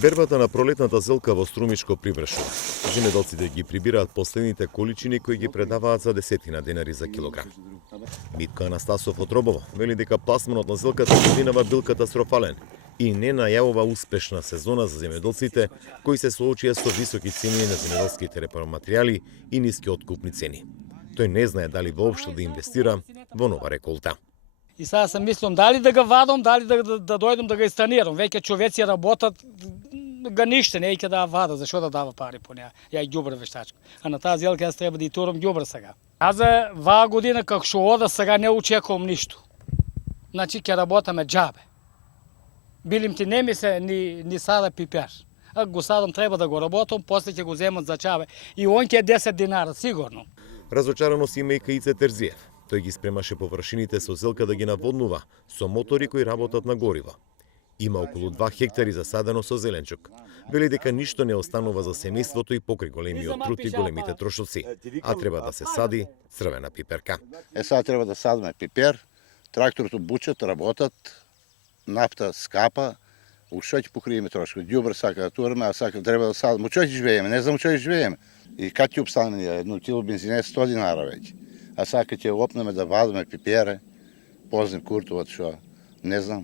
Бербата на пролетната зелка во Струмичко привршува. Земјоделците ги прибираат последните количини кои ги предаваат за десетина денари за килограм. Митко Анастасов од Робово вели дека пласманот на зелката годинава бил катастрофален и не најавува успешна сезона за земјоделците кои се соочија со високи цени на земјоделските репроматеријали и ниски откупни цени. Тој не знае дали воопшто да инвестира во нова реколта. И сега се мислам дали да го вадам, дали да дојдам да го инстанирам. Веќе човеци работат, га ништо не ќе да вада, зашо да дава пари по неа. Ја и ѓубре вештачко. А на таа зелка јас треба да и турам ѓубре сега. А за ваа година како што ода сега не очекувам ништо. Значи ќе работаме џабе. Билим ти не ми се ни сада пипер. А го садам треба да го работам, после ќе го земат за џабе. И он ќе 10 динара сигурно. Разочараност има и Каице Терзиев. Тој ги спремаше површините со зелка да ги наводнува со мотори кои работат на гориво. Има околу 2 хектари засадено со зеленчук. Вели дека ништо не останува за семејството и покрај големиот труд и големите трошоци, а треба да се сади црвена пиперка. Сега треба да садиме пипер, тракторото бучат, работат, нафта скапа, ушто ќе покриеме трошко. Ѓубре сака да тураме, а сака треба да садиме. Мочој ќе живееме, не знам мочој ќе живееме. И кад ќе обстане едно кило бензине 100 динара веќе. А сака ќе опнеме да вадиме пипере, познем куртоват што не знам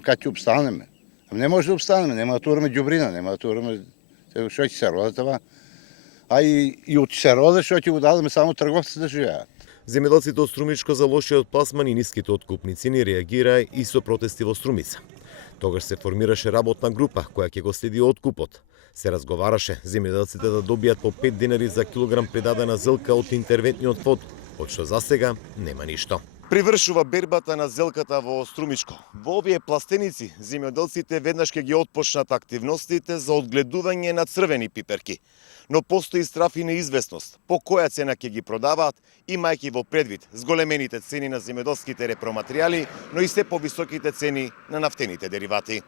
кад ќе обстанеме. Не може да обстанеме, нема да тураме ѓубрина, нема да тураме што ќе се роди това. А и од се роди што ќе го дадеме само трговците да живеат. Земјоделците од Струмичко за лошиот пласман и ниските откупни цени реагираа и со протести во Струмица. Тогаш се формираше работна група која ќе го следи откупот. Се разговараше земјоделците да добијат по 5 денари за килограм предадена зелка од интервентниот фонд, од што засега нема ништо. Привршува бербата на зелката во Струмичко. Во овие пластеници земјоделците веднаш ќе ги отпочнат активностите за одгледување на црвени пиперки. Но постои страф и неизвестност по која цена ќе ги продаваат, имајќи во предвид зголемените цени на земјоделските репроматеријали, но и се повисоките цени на нафтените деривати.